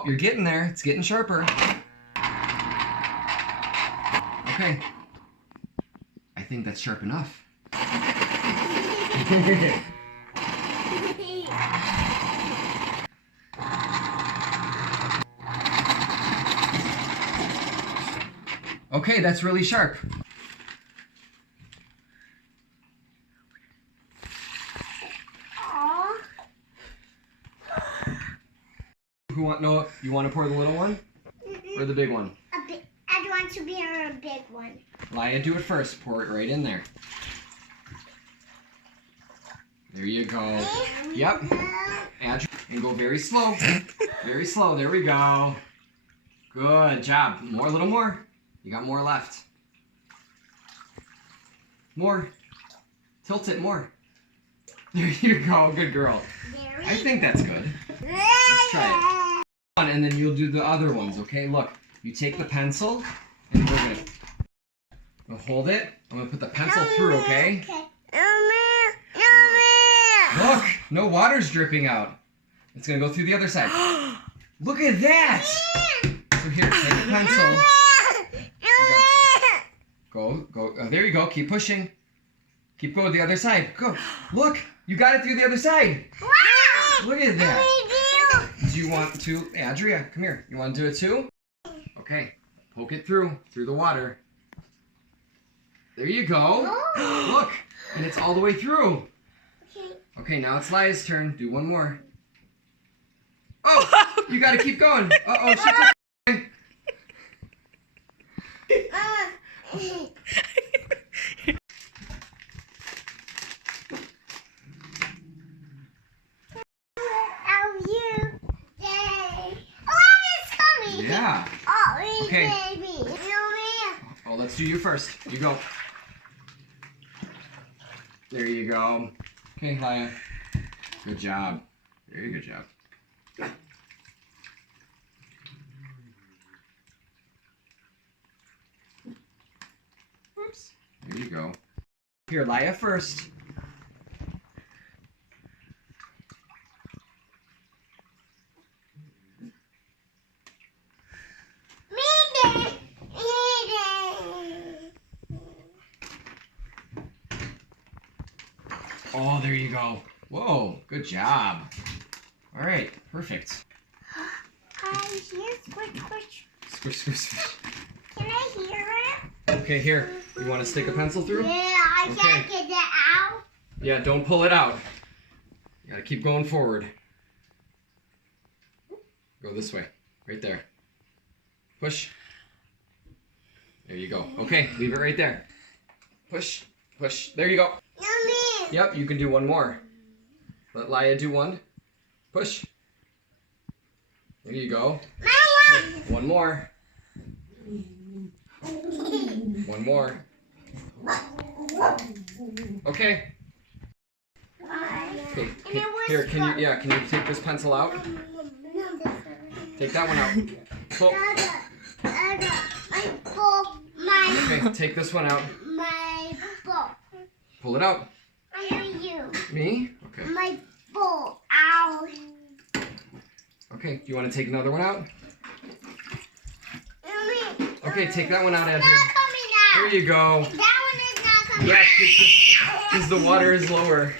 Oh, you're getting there. It's getting sharper. Okay. I think that's sharp enough. Okay, that's really sharp. Who want no? You want to pour the little one or the big one? I want to be a big one. Lya, do it first. Pour it right in there. There you go. Yep. Adria, and go very slow. Very slow. There we go. Good job. More, a little more. You got more left. More. Tilt it more. There you go. Good girl. I think that's good. Let's try it. And then you'll do the other ones, okay? Look, you take the pencil and we're gonna hold it. I'm gonna put the pencil through, okay? Look, no water's dripping out. It's gonna go through the other side. Look at that! So here, take the pencil. Go. Oh, there you go. Keep pushing. Keep going to the other side. Go. Look, you got it through the other side. Look at that. Do you want to, Adria, come here. You want to do it too? Okay. Poke it through the water. There you go. Look, and it's all the way through. Okay, now it's Lya's turn. Do one more. Oh, you got to keep going. Uh-oh, she took Yeah. Okay. Oh, let's do you first. You go. There you go. Okay, Lya. Good job. Very good job. Oops. There you go. Here, Lya first. Oh, there you go. Whoa, good job. All right, perfect. Squish, squish, squish. Can I hear it? Okay, here. You want to stick a pencil through? Yeah, I can't get that out. Yeah, don't pull it out. You gotta keep going forward. Go this way. Right there. Push. There you go. Okay, leave it right there. Push, push. There you go. Yep, you can do one more. Let Lya do one. Push. There you go. One more. One more. Okay. Okay. Here, can you take this pencil out? Take that one out. Pull. Okay, take this one out. Pull it out. Me? Okay. My bowl. Ow. Okay, do you want to take another one out? Okay, take that one out, Adria. There you go. That one is not coming out. Yeah, because the water is lower.